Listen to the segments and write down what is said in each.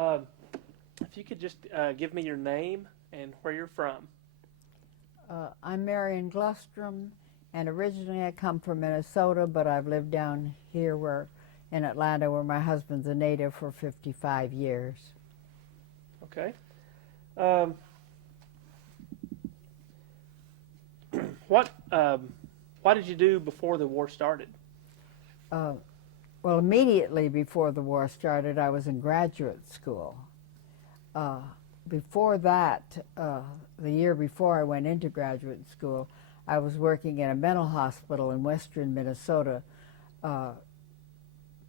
If you could just give me your name and where you're from. I'm Marian Glustrom, and originally I come from Minnesota, but I've lived down here in Atlanta, where my husband's a native, for 55 years. Okay. What did you do before the war started? Well, immediately before the war started, I was in graduate school. Before that, the year before I went into graduate school, I was working in a mental hospital in western Minnesota,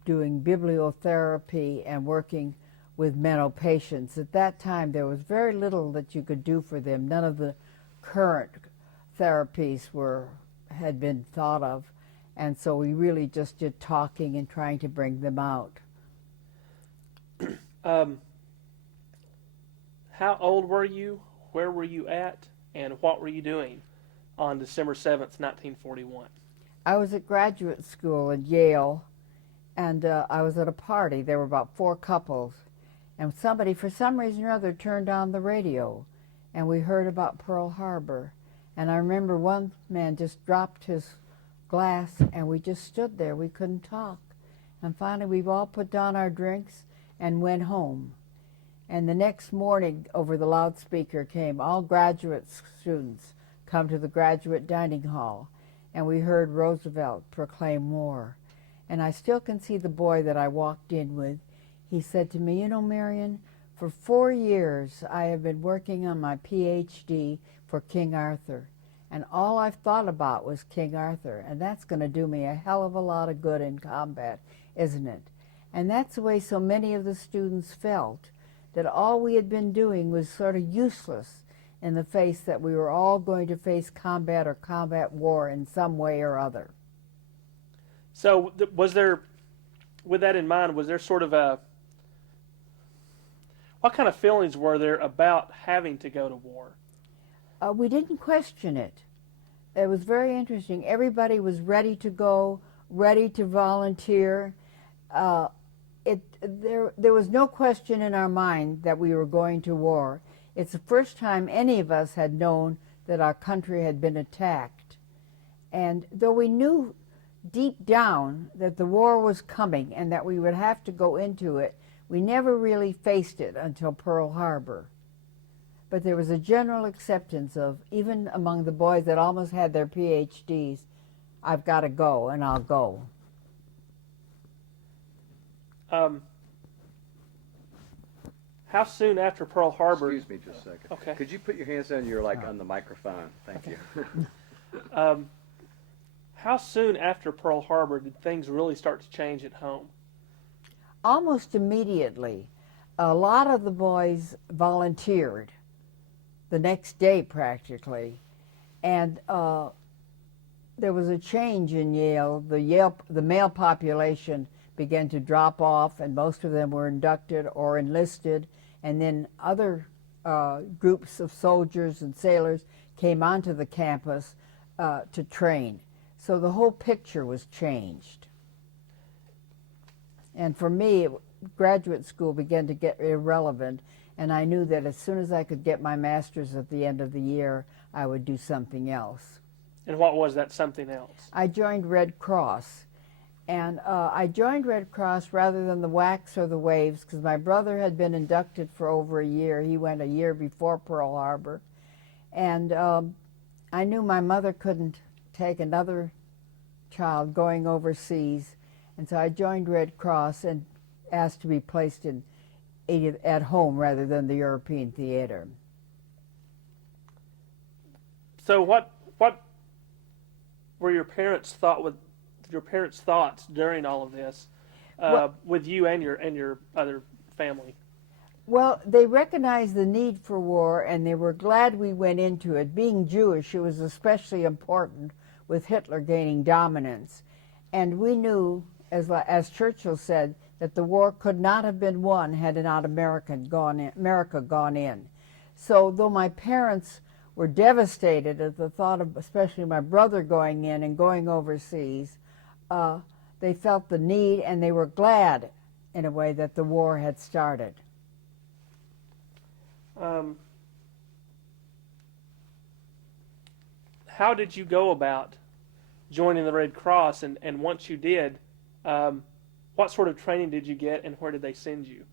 doing bibliotherapy and working with mental patients. At that time, there was very little that you could do for them. None of the current therapies had been thought of, and so we really just did talking and trying to bring them out. How old were you? Where were you at? And what were you doing on December 7th, 1941? I was at graduate school at Yale, and I was at a party. There were about 4 couples, and somebody, for some reason or other, turned on the radio, and we heard about Pearl Harbor. And I remember one man just dropped his glass, and we just stood there. We couldn't talk. And finally, we all put down our drinks and went home. And the next morning, over the loudspeaker came, all graduate students come to the graduate dining hall. And we heard Roosevelt proclaim war. And I still can see the boy that I walked in with. He said to me, "You know, Marian, for 4 years I have been working on my PhD for King Arthur. And all I've thought about was King Arthur. And that's going to do me a hell of a lot of good in combat, isn't it?" And that's the way so many of the students felt, that all we had been doing was sort of useless in the face that we were all going to face combat or combat war in some way or other. So was there, with that in mind, was there sort of what kind of feelings were there about having to go to war? We didn't question it. It was very interesting. Everybody was ready to go, ready to volunteer. There was no question in our mind that we were going to war. It's the first time any of us had known that our country had been attacked. And though we knew deep down that the war was coming and that we would have to go into it, we never really faced it until Pearl Harbor. But there was a general acceptance of, even among the boys that almost had their PhDs, I've got to go, and I'll go. How soon after Pearl Harbor? Excuse me just a second. Okay. Could you put your hands down? You're like on the microphone. Thank you. How soon after Pearl Harbor did things really start to change at home? Almost immediately. A lot of the boys volunteered the next day practically, and there was a change in Yale. The male population began to drop off, and most of them were inducted or enlisted, and then other groups of soldiers and sailors came onto the campus to train. So the whole picture was changed. And for me, graduate school began to get irrelevant, and I knew that as soon as I could get my master's at the end of the year, I would do something else. And what was that something else? I joined Red Cross. And I joined Red Cross rather than the WACs or the Waves, because my brother had been inducted for over a year. He went a year before Pearl Harbor. And I knew my mother couldn't take another child going overseas. And so I joined Red Cross and asked to be placed at home rather than the European theater. So what were your parents' thoughts during all of this, with you and your other family? Well, they recognized the need for war, and they were glad we went into it. Being Jewish, it was especially important with Hitler gaining dominance. And we knew, as Churchill said, that the war could not have been won had not America gone in. So though my parents were devastated at the thought of especially my brother going in and going overseas, they felt the need, and they were glad, in a way, that the war had started. Um, how did you go about joining the Red Cross? And once you did, what sort of training did you get, and where did they send you?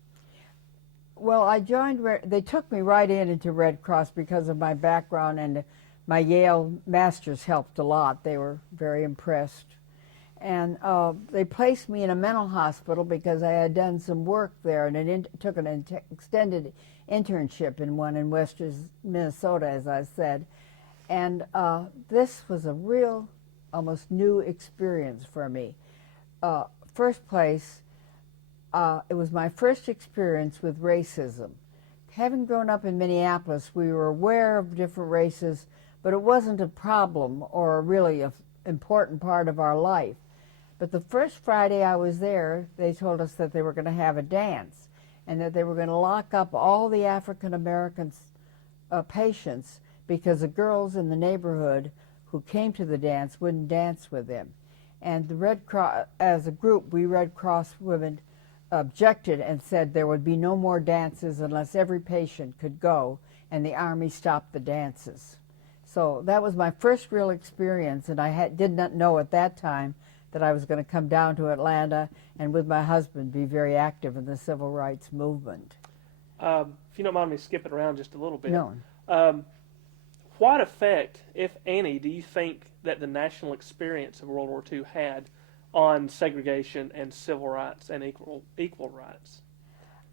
Well, I joined, they took me right into Red Cross because of my background, and my Yale masters helped a lot. They were very impressed. And they placed me in a mental hospital because I had done some work there, and took an extended internship in one in western Minnesota, as I said. And this was a real, almost new experience for me. First place, it was my first experience with racism. Having grown up in Minneapolis, we were aware of different races, but it wasn't a problem or really an important part of our life. But the first Friday I was there, they told us that they were going to have a dance and that they were going to lock up all the African American patients because the girls in the neighborhood who came to the dance wouldn't dance with them. And the Red Cross, as a group, we Red Cross women objected and said there would be no more dances unless every patient could go, and the Army stopped the dances. So that was my first real experience, and I did not know at that time that I was going to come down to Atlanta and with my husband be very active in the civil rights movement. If you don't mind me skipping around just a little bit. No. What effect, if any, do you think that the national experience of World War II had on segregation and civil rights and equal rights?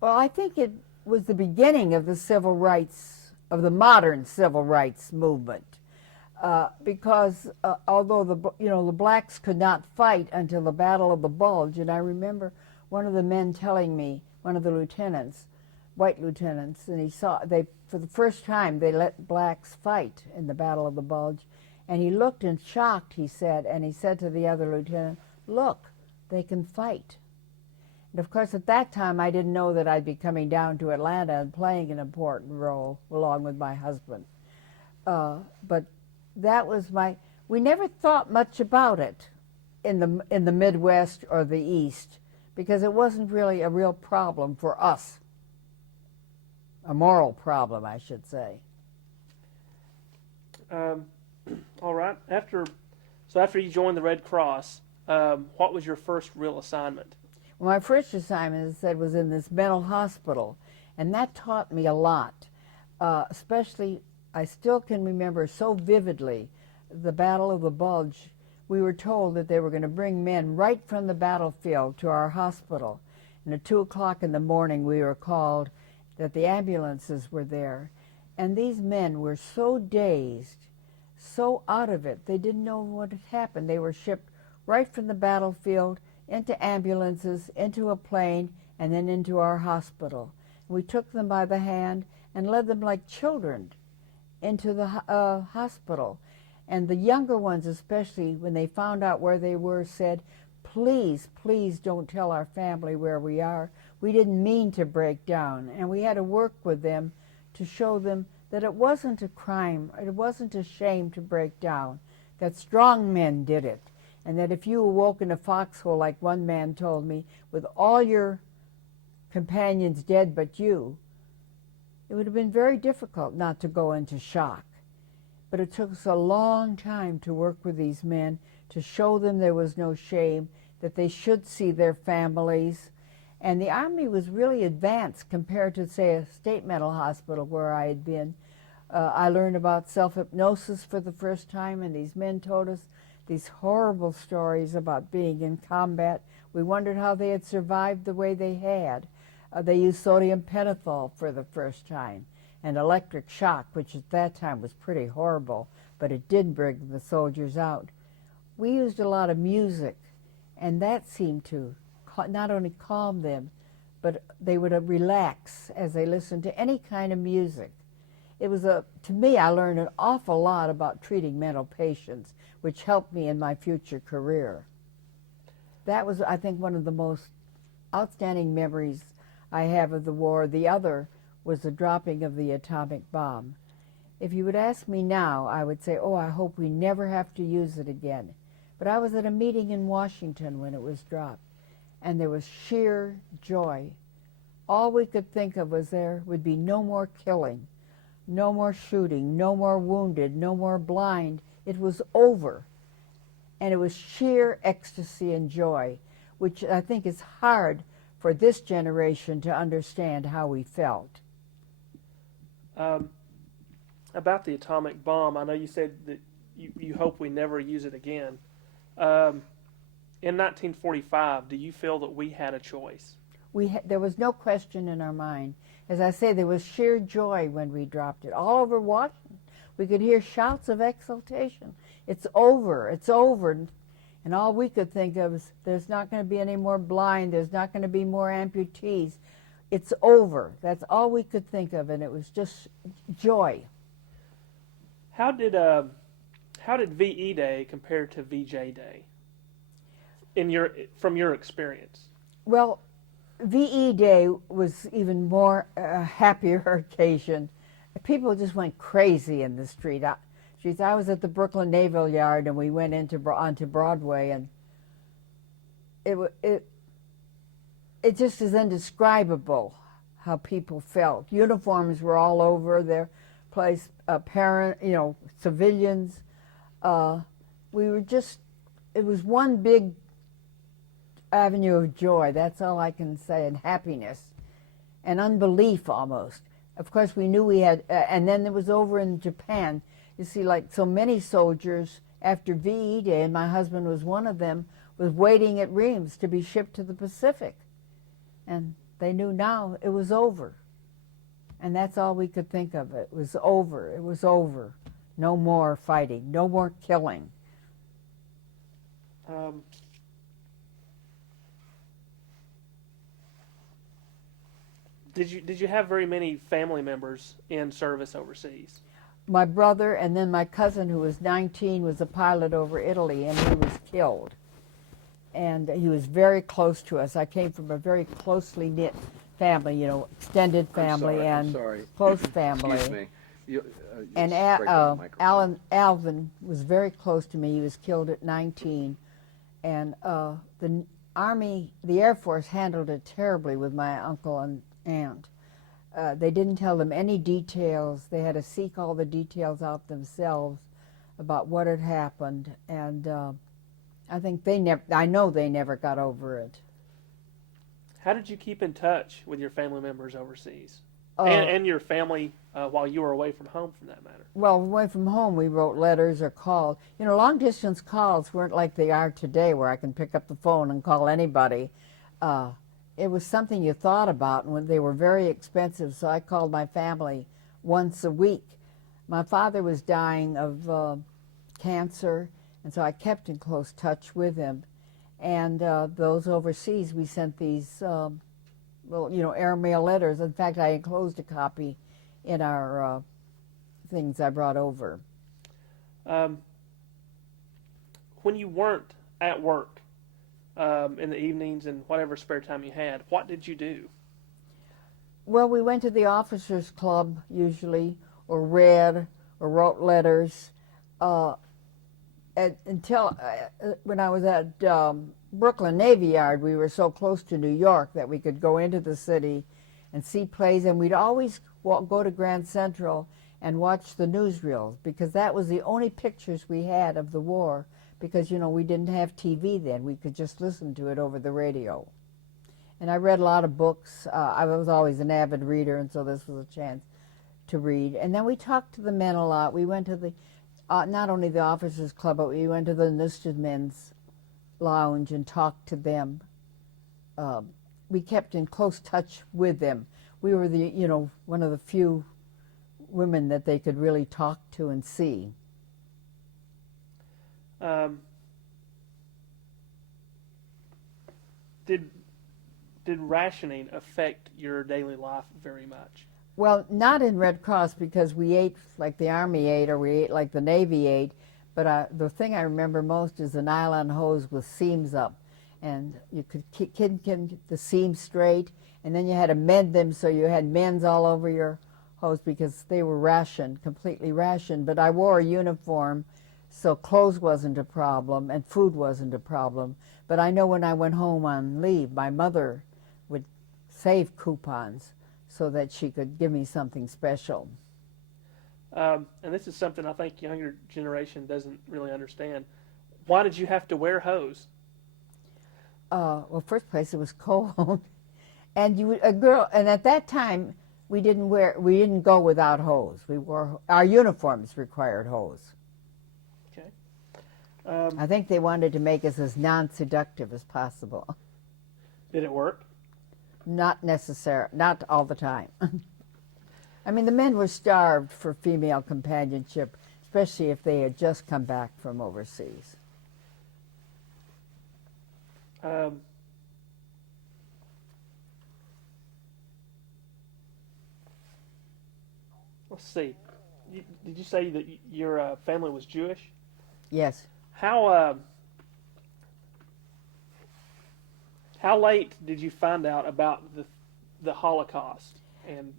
Well, I think it was the beginning of the civil rights, of the modern civil rights movement. Because although the blacks could not fight until the Battle of the Bulge, and I remember one of the men telling me, one of the lieutenants, white lieutenants, and he saw for the first time they let blacks fight in the Battle of the Bulge, and he looked and shocked. He said to the other lieutenant, "Look, they can fight." And of course, at that time, I didn't know that I'd be coming down to Atlanta and playing an important role along with my husband, but that was we never thought much about it in the Midwest or the East because it wasn't really a real problem for us. A moral problem, I should say. All right. After you joined the Red Cross, what was your first real assignment? Well, my first assignment, as I said, was in this mental hospital, and that taught me a lot, especially I still can remember so vividly the Battle of the Bulge. We were told that they were going to bring men right from the battlefield to our hospital. And at 2 o'clock in the morning, we were called that the ambulances were there. And these men were so dazed, so out of it, they didn't know what had happened. They were shipped right from the battlefield into ambulances, into a plane, and then into our hospital. We took them by the hand and led them like children into the hospital. And the younger ones, especially, when they found out where they were, said, "Please, please don't tell our family where we are. We didn't mean to break down." And we had to work with them to show them that it wasn't a crime, it wasn't a shame to break down, that strong men did it, and that if you awoke in a foxhole, like one man told me, with all your companions dead but you, it would have been very difficult not to go into shock. But it took us a long time to work with these men, to show them there was no shame, that they should see their families. And the Army was really advanced compared to, say, a state mental hospital where I had been. I learned about self-hypnosis for the first time, and these men told us these horrible stories about being in combat. We wondered how they had survived the way they had. They used sodium pentothal for the first time, and electric shock, which at that time was pretty horrible, but it did bring the soldiers out. We used a lot of music, and that seemed to not only calm them, but they would relax as they listened to any kind of music. It was to me, I learned an awful lot about treating mental patients, which helped me in my future career. That was, I think, one of the most outstanding memories I have of the war. The other was the dropping of the atomic bomb. If you would ask me now, I would say, oh, I hope we never have to use it again. But I was at a meeting in Washington when it was dropped, and there was sheer joy all we could think of was there would be no more killing, no more shooting, no more wounded, no more blind. It was over. And it was sheer ecstasy and joy, which I think is hard for this generation to understand how we felt. About the atomic bomb, I know you said that you hope we never use it again. In 1945, do you feel that we had a choice? There was no question in our mind. As I say, there was sheer joy when we dropped it. All over Washington, we could hear shouts of exultation. It's over, it's over. And all we could think of is there's not going to be any more blind, there's not going to be more amputees. It's over. That's all we could think of, and it was just joy. How did VE Day compare to VJ Day from your experience? Well, VE Day was even more happier occasion. People just went crazy in the street. I was at the Brooklyn Naval Yard, and we went onto Broadway, and it just is indescribable how people felt. Uniforms were all over their place. Civilians. We were just. It was one big avenue of joy. That's all I can say, and happiness, and unbelief almost. Of course, we knew we had, and then it was over in Japan. You see, like so many soldiers after VE Day, and my husband was one of them, was waiting at Reims to be shipped to the Pacific. And they knew now it was over. And that's all we could think of. It was over. It was over. No more fighting. No more killing. Did you have very many family members in service overseas? My brother and then my cousin, who was 19, was a pilot over Italy, and he was killed. And he was very close to us. I came from a very closely knit family, extended family and close family. Excuse me. And Alvin was very close to me. He was killed at 19. And the Air Force handled it terribly with my uncle and aunt. They didn't tell them any details. They had to seek all the details out themselves about what had happened. And I think I know they never got over it. How did you keep in touch with your family members overseas? And your family while you were away from home, for that matter? Well, away from home, we wrote letters or called. Long-distance calls weren't like they are today, where I can pick up the phone and call anybody. It was something you thought about, and they were very expensive, so I called my family once a week. My father was dying of cancer, and so I kept in close touch with him. And those overseas, we sent these, airmail letters. In fact, I enclosed a copy in our things I brought over. When you weren't at work, in the evenings and whatever spare time you had, what did you do? Well, we went to the officers' club usually, or read, or wrote letters. Until when I was at Brooklyn Navy Yard, we were so close to New York that we could go into the city and see plays, and we'd always go to Grand Central and watch the newsreels, because that was the only pictures we had of the war. Because, we didn't have TV then. We could just listen to it over the radio. And I read a lot of books. I was always an avid reader, and so this was a chance to read. And then we talked to the men a lot. We went to the, not only the Officers Club, but we went to the enlisted men's lounge and talked to them. We kept in close touch with them. We were one of the few women that they could really talk to and see. Did rationing affect your daily life very much? Well, not in Red Cross, because we ate like the Army ate, or we ate like the Navy ate. But the thing I remember most is a nylon hose with seams up, and you could keep the seams straight, and then you had to mend them, so you had mends all over your hose because they were rationed, completely rationed. But I wore a uniform, so clothes wasn't a problem and food wasn't a problem. But I know when I went home on leave, my mother would save coupons so that she could give me something special. And this is something I think younger generation doesn't really understand. Why did you have to wear hose? Well, first place it was cold, and and at that time we didn't go without hose. Our uniforms required hose. Okay. I think they wanted to make us as non-seductive as possible. Did it work? Not all the time. I mean, the men were starved for female companionship, especially if they had just come back from overseas. Let's see. Did you say that your family was Jewish? Yes. How late did you find out about the Holocaust, and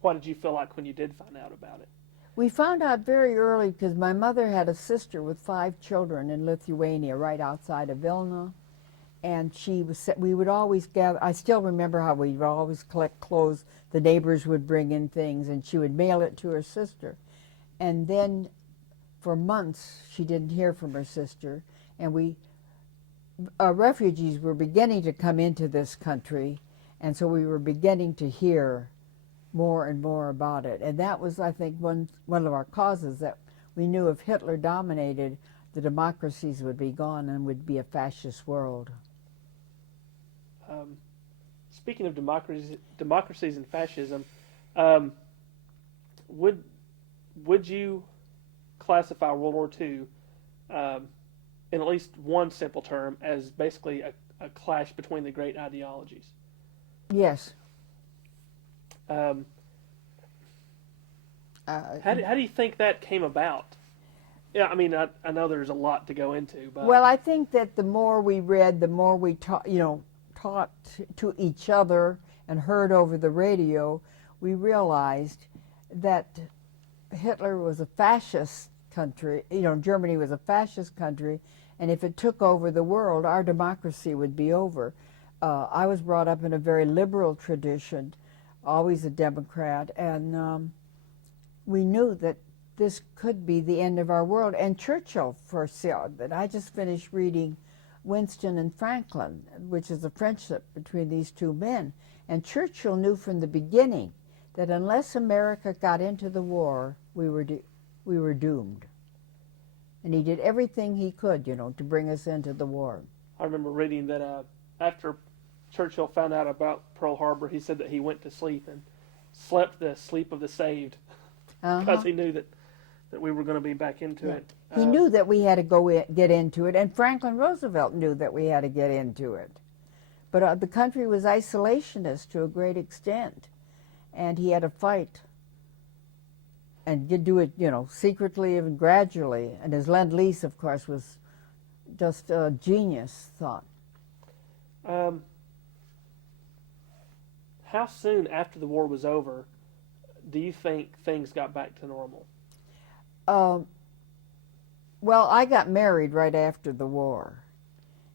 what did you feel like when you did find out about it? We found out very early because my mother had a sister with 5 children in Lithuania, right outside of Vilna, and we would always gather. I still remember how we would always collect clothes. The neighbors would bring in things, and she would mail it to her sister. And then, for months, she didn't hear from her sister, and refugees were beginning to come into this country, and so we were beginning to hear more and more about it. And that was, I think, one of our causes, that we knew if Hitler dominated, the democracies would be gone and would be a fascist world. Speaking of democracies and fascism, would you classify World War II, in at least one simple term, as basically a clash between the great ideologies? Yes. How do you think that came about? Yeah, I mean, I know there's a lot to go into, but well, I think that the more we read, the more we taught to each other and heard over the radio, we realized that Hitler was a fascist country. Germany was a fascist country, and if it took over the world, our democracy would be over. I was brought up in a very liberal tradition, always a Democrat, and we knew that this could be the end of our world. And Churchill foresaw that. I just finished reading Winston and Franklin, which is a friendship between these two men. And Churchill knew from the beginning that unless America got into the war, we were doomed. And he did everything he could, to bring us into the war. I remember reading that after Churchill found out about Pearl Harbor, he said that he went to sleep and slept the sleep of the saved, because he knew that we were going to be back into it. He knew that we had to get into it, and Franklin Roosevelt knew that we had to get into it. But the country was isolationist to a great extent, and he had to fight and do it, secretly and gradually. And his Lend-Lease, of course, was just a genius thought. How soon after the war was over do you think things got back to normal? Well, I got married right after the war,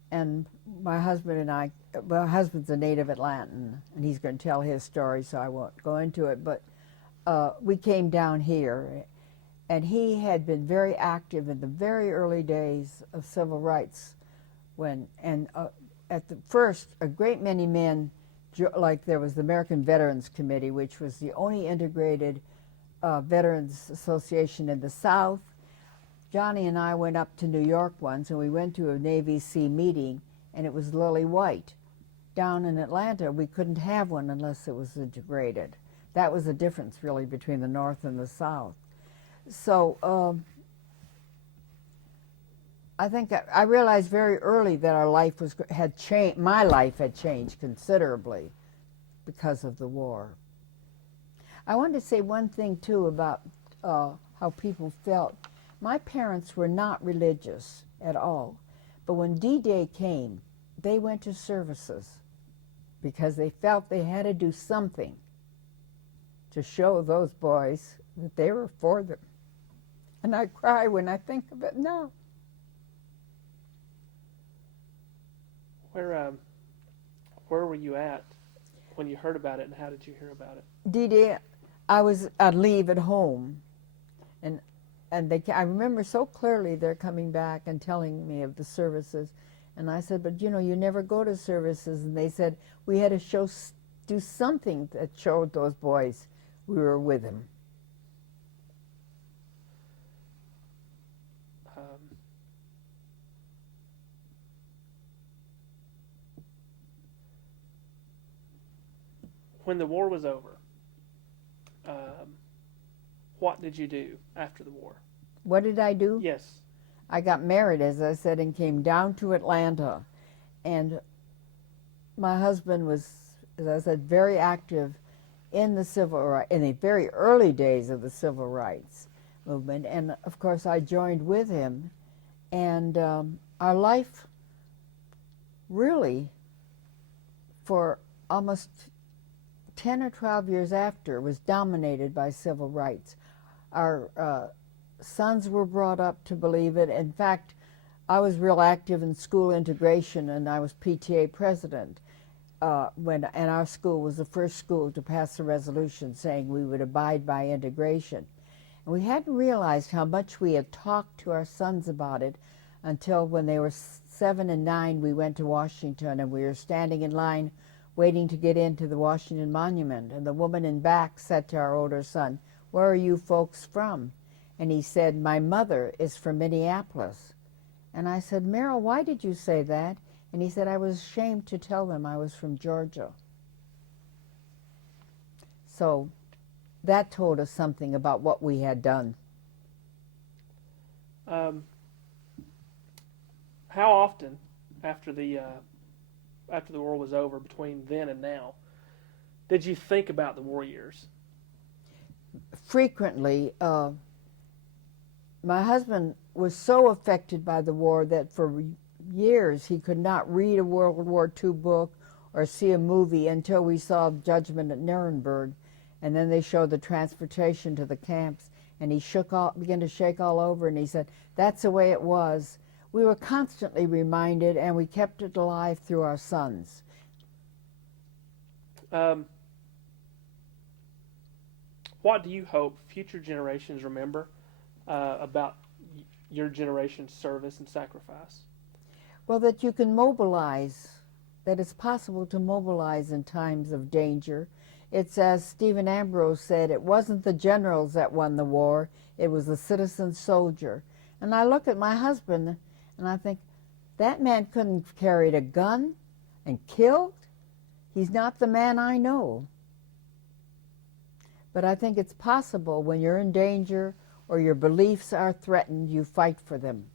and my husband's a native Atlantan, and he's going to tell his story, so I won't go into it, but we came down here, and he had been very active in the very early days of civil rights, at the first, a great many men, like there was the American Veterans Committee, which was the only integrated Veterans Association in the South. Johnny and I went up to New York once, and we went to a Navy Sea meeting, and it was lily white. Down in Atlanta, we couldn't have one unless it was integrated. That was the difference, really, between the North and the South. So I think I realized very early that our life had changed. My life had changed considerably because of the war. I wanted to say one thing, too, about how people felt. My parents were not religious at all, but when D-Day came, they went to services because they felt they had to do something to show those boys that they were for them. And I cry when I think of it now. Where were you at when you heard about it, and how did you hear about it? Dee Dee, I was on leave at home, and I remember so clearly they're coming back and telling me of the services, and I said, but you know, you never go to services, and they said we had to do something that showed those boys we were with them. When the war was over, what did you do after the war? What did I do? Yes. I got married, as I said, and came down to Atlanta. And my husband was, as I said, very active in the in the very early days of the civil rights movement. And of course, I joined with him. And our life really, for almost 10 or 12 years after, was dominated by civil rights. Our sons were brought up to believe it. In fact, I was real active in school integration, and I was PTA president and our school was the first school to pass a resolution saying we would abide by integration. And we hadn't realized how much we had talked to our sons about it until when they were 7 and 9, we went to Washington, and we were standing in line waiting to get into the Washington Monument. And the woman in back said to our older son, "Where are you folks from?" And he said, "My mother is from Minneapolis." And I said, "Merrill, why did you say that?" And he said, "I was ashamed to tell them I was from Georgia." So that told us something about what we had done. How often, after the war was over, between then and now, did you think about the war years? Frequently. My husband was so affected by the war that for years he could not read a World War II book or see a movie until we saw Judgment at Nuremberg, and then they showed the transportation to the camps, and he began to shake all over, and he said, "That's the way it was." We were constantly reminded, and we kept it alive through our sons. What do you hope future generations remember about your generation's service and sacrifice? Well, that you can mobilize, that it's possible to mobilize in times of danger. It's as Stephen Ambrose said, it wasn't the generals that won the war, it was the citizen soldier. And I look at my husband and I think, that man couldn't have carried a gun and killed. He's not the man I know. But I think it's possible when you're in danger or your beliefs are threatened, you fight for them.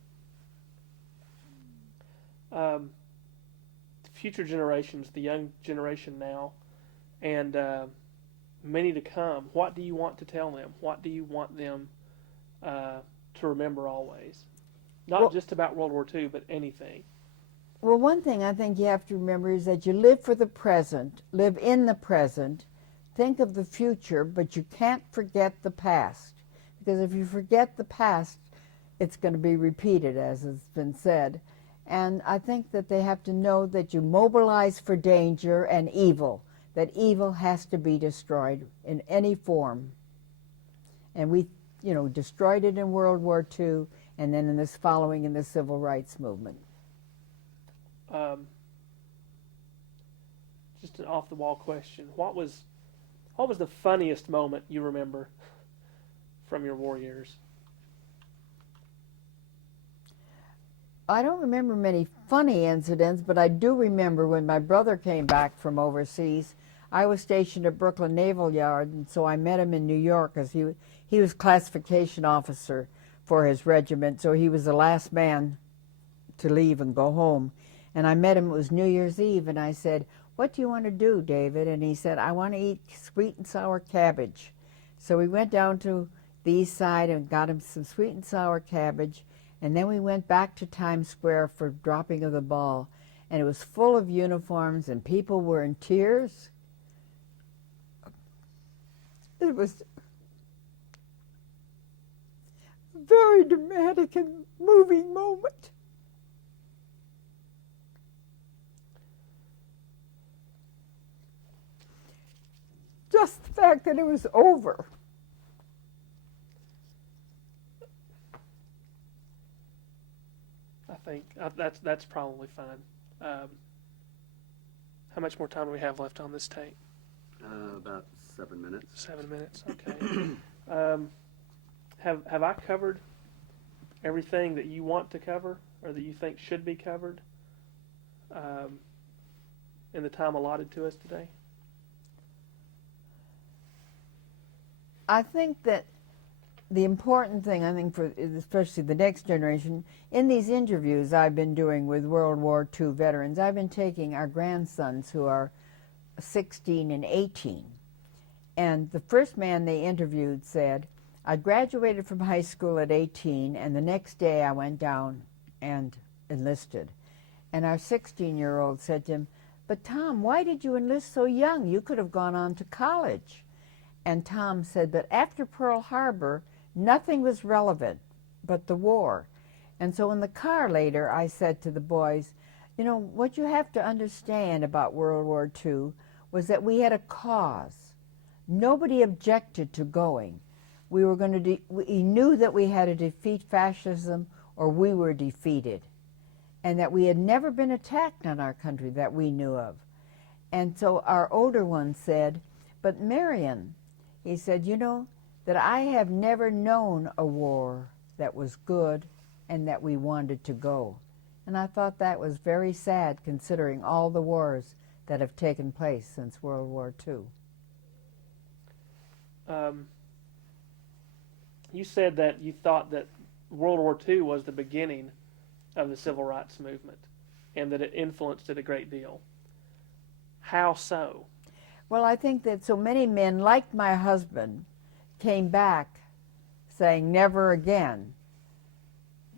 Future generations, the young generation now, and many to come, what do you want to tell them? What do you want them to remember always? Not just about World War II, but anything. Well, one thing I think you have to remember is that you live for the present, live in the present, think of the future, but you can't forget the past. Because if you forget the past, it's going to be repeated, as has been said. And I think that they have to know that you mobilize for danger and evil, that evil has to be destroyed in any form. And we, destroyed it in World War II, and then in this following in the Civil Rights Movement. Just an off-the-wall question. What was the funniest moment you remember from your war years? I don't remember many funny incidents, but I do remember when my brother came back from overseas. I was stationed at Brooklyn Naval Yard, and so I met him in New York as he was classification officer for his regiment, so he was the last man to leave and go home. And I met him, it was New Year's Eve, and I said, "What do you want to do, David?" And he said, "I want to eat sweet and sour cabbage." So we went down to the east side and got him some sweet and sour cabbage, and then we went back to Times Square for dropping of the ball. And it was full of uniforms, and people were in tears. It was a very dramatic and moving moment. fact that it was over. I think that's probably fine. How much more time do we have left on this tape? About 7 minutes. 7 minutes. Okay. Have I covered everything that you want to cover, or that you think should be covered, in the time allotted to us today? I think that the important thing, I think, for especially the next generation, in these interviews I've been doing with World War II veterans, I've been taking our grandsons who are 16 and 18. And the first man they interviewed said, I graduated from high school at 18, and the next day I went down and enlisted. And our 16-year-old said to him, but Tom, why did you enlist so young? You could have gone on to college. And Tom said that after Pearl Harbor, nothing was relevant but the war. And so in the car later, I said to the boys, you know, what you have to understand about World War II was that we had a cause. Nobody objected to going. We were going to we knew that we had to defeat fascism or we were defeated, and that we had never been attacked on our country that we knew of. And so our older one said, but Marian, he said, you know, that I have never known a war that was good and that we wanted to go. And I thought that was very sad, considering all the wars that have taken place since World War II. You said that you thought that World War II was the beginning of the civil rights movement and that it influenced it a great deal. How so? Well, I think that so many men, like my husband, came back saying never again,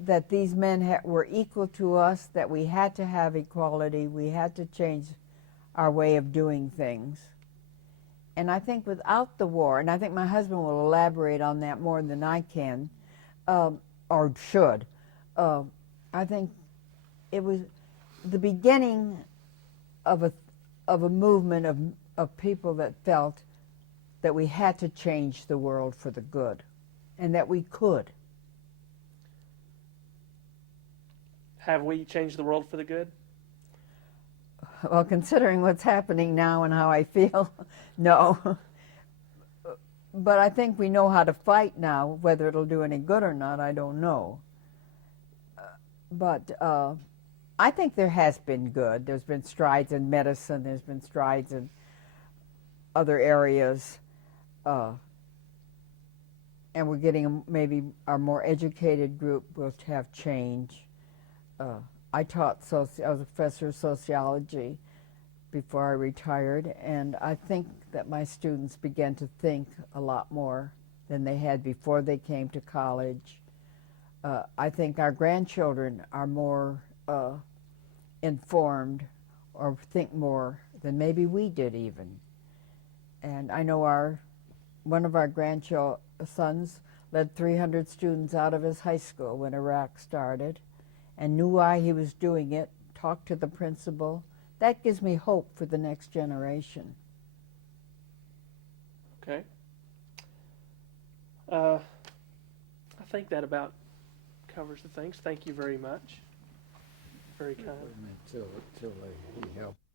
that these men were equal to us, that we had to have equality, we had to change our way of doing things. And I think without the war, and I think my husband will elaborate on that more than I can, or should, I think it was the beginning of a movement of people that felt that we had to change the world for the good, and that we could. Have we changed the world for the good? Well, considering what's happening now and how I feel, no. But I think we know how to fight now. Whether it'll do any good or not, I don't know. But I think there has been good. There's been strides in medicine. There's been strides in other areas. And we're getting maybe our more educated group will have change. I taught I was a professor of sociology before I retired, and I think that my students began to think a lot more than they had before they came to college. I think our grandchildren are more informed or think more than maybe we did even. And I know one of our grandsons led 300 students out of his high school when Iraq started, and knew why he was doing it, talked to the principal. That gives me hope for the next generation. Okay. I think that about covers the things. Thank you very much. Very kind. Till he helped.